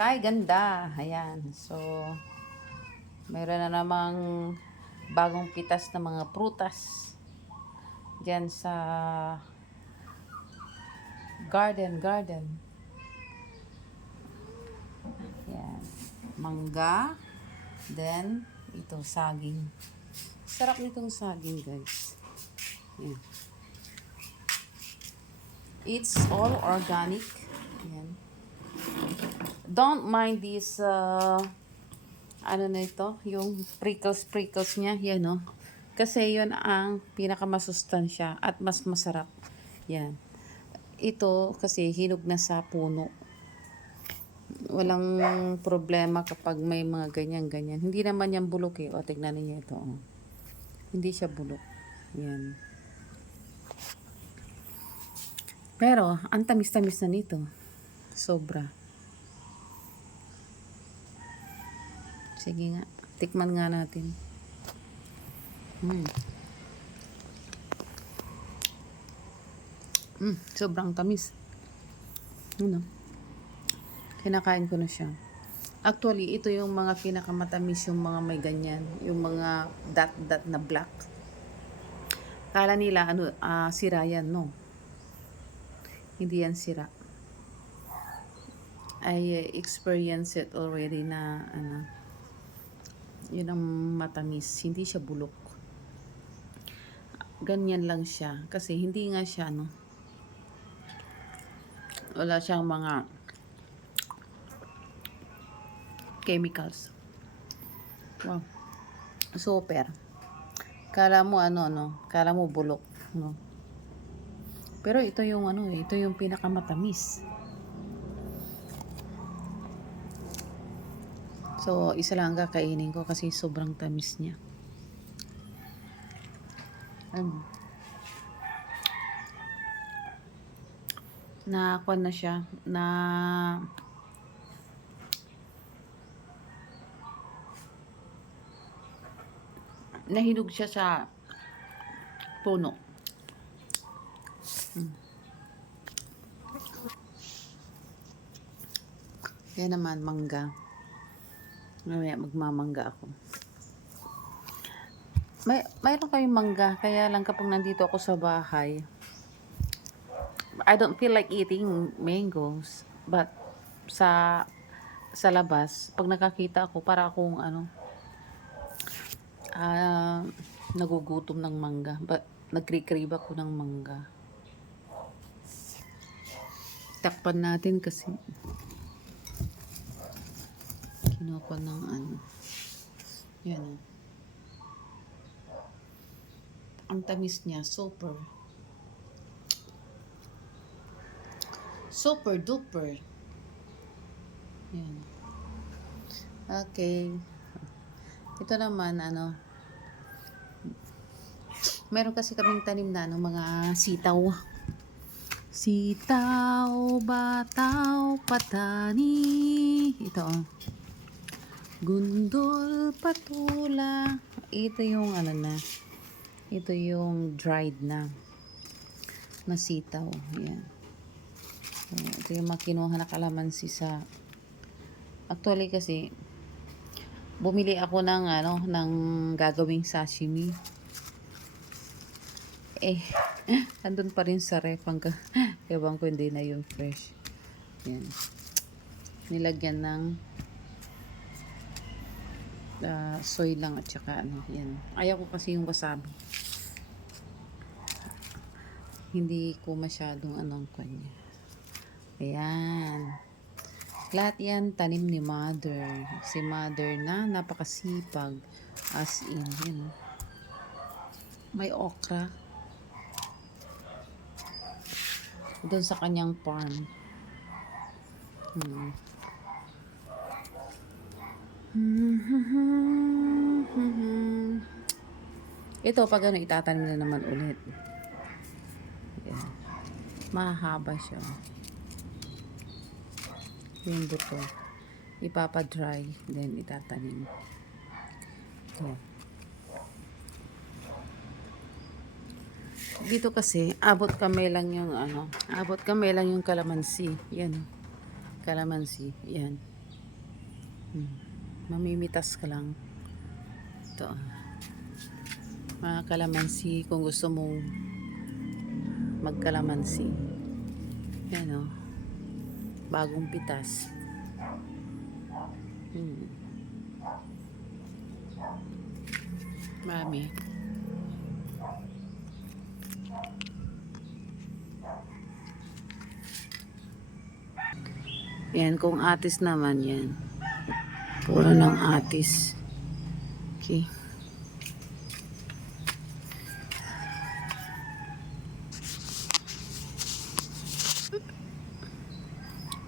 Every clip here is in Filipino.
Ay, ganda. Ayan. So, meron na namang bagong pitas na mga prutas diyan sa garden. Ayan. Mangga. Then, ito, saging. Sarap nitong saging, guys. Ayan. It's all organic. Ayan. Don't mind this, ano na ito, yung prickles niya. Yan, no? Kasi yun ang pinakamasustansya at mas masarap. Yan. Ito kasi hinog na sa puno. Walang problema kapag may mga ganyan-ganyan. Hindi naman yan bulok eh. O, tignan niyo ito. Oh. Hindi siya bulok. Yan. Pero, ang tamis-tamis na nito. Sobra. Sige nga. Tikman nga natin. Sobrang tamis. Ano? Kinakain ko na siya. Actually, ito yung mga pinakamatamis, yung mga may ganyan. Yung mga dot na black. Kala nila, sira yan, no? Hindi yan sira. I experienced it already na, yun ang matamis. Hindi siya bulok. Ganyan lang siya. Kasi hindi nga siya, wala siyang mga chemicals. Wow. Super. Kala mo kala mo bulok, no? Pero ito yung ito yung pinakamatamis. So, isa lang kakainin ko kasi sobrang tamis niya. Na siya, nahinog siya sa puno. Yan naman, mangga. Mamaya magmamangga ako. Mayroon kayong mangga, kaya lang kapag nandito ako sa bahay, I don't feel like eating mangoes. But sa labas, pag nakakita ako, para akong nagugutom ng mangga. But nagre-crave ako ng mangga. Takpan natin kasi kinuha ko ng yan. Ang tamis niya, super duper. Yan. Okay. Ito naman, meron kasi kaming tanim na mga sitaw. Sitaw, bataw, patani. Ito, gundol, patula. Ito yung ito yung dried na sitaw. Yan. So, ito yung makinuha na kalamansi sa... Actually kasi, bumili ako ng ng gagawing sashimi. Andun pa rin sa ref hanggang ewan ko, hindi na yung fresh. Yan. Nilagyan ng soy lang at saka yan. Ayaw ko kasi yung wasabi. Hindi ko masyadong kanya. Ayan. Lahat yan tanim ni mother. Si mother na napakasipag. As in, yan. May okra. Doon sa kanyang farm. Ito, pag itatanim na naman ulit. Ayan. Mahaba siya. Yung buto. Ipapadry. Then, itatanim. Ayan. Dito kasi, abot kamay lang yung kalamansi. Yan. Kalamansi. Yan. Mamimitas ka lang. Ito. Mga kalamansi kung gusto mong magkalamansi. Yan o. Bagong pitas. Marami. Yan, kung atis naman yan. Puro ng atis. Okay.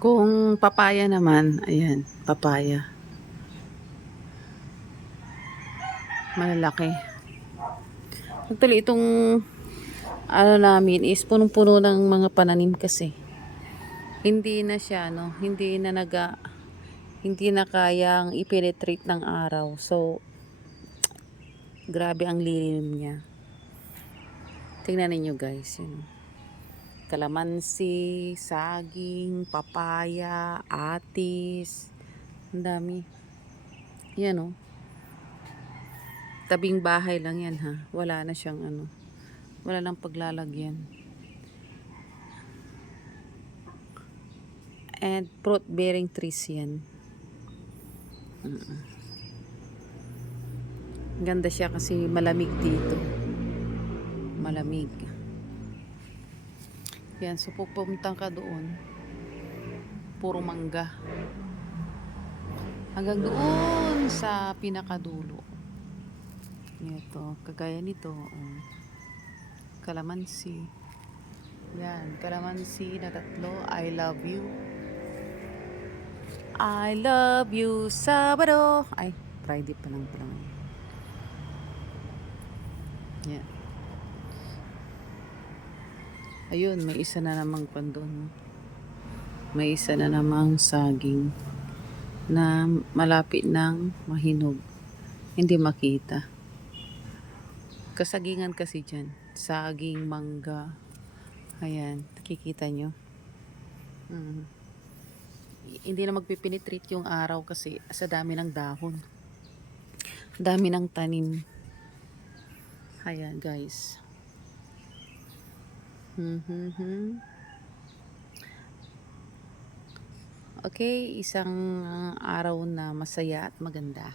Kung papaya naman, ayan, papaya. Malalaki. Actually, itong ano namin is punong-puno ng mga pananim kasi. Hindi na siya, no? Hindi na kayang i-penetrate ng araw. So, grabe ang lilim niya. Tingnan ninyo guys, yun. Kalamansi, saging, papaya, atis. Ang dami. Yan o. Tabing bahay lang yan ha. Wala na siyang ano. Wala nang paglalagyan. And fruit bearing trees yan. Ganda siya kasi malamig dito. Malamig. Yan, so pupuntang ka doon. Puro mangga. Hanggang doon sa pinakadulo. Ito, kagaya nito. Kalamansi. Yan, kalamansi na 3. I love you. I love you, Sabado. Ay, Friday pa lang pala. Yan. Ayun, may isa na namang pandon. May isa na namang saging na malapit ng mahinog. Hindi makita. Kasagingan kasi dyan. Saging, mangga. Ayan, nakikita nyo. Hindi na magpipenetrate yung araw kasi sa dami ng dahon. Dami ng tanim. Ayan guys. Okay, isang araw na masaya at maganda.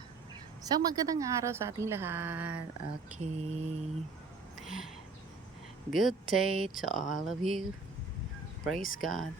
Isang magandang araw sa ating lahat. Okay. Good day to all of you. Praise God.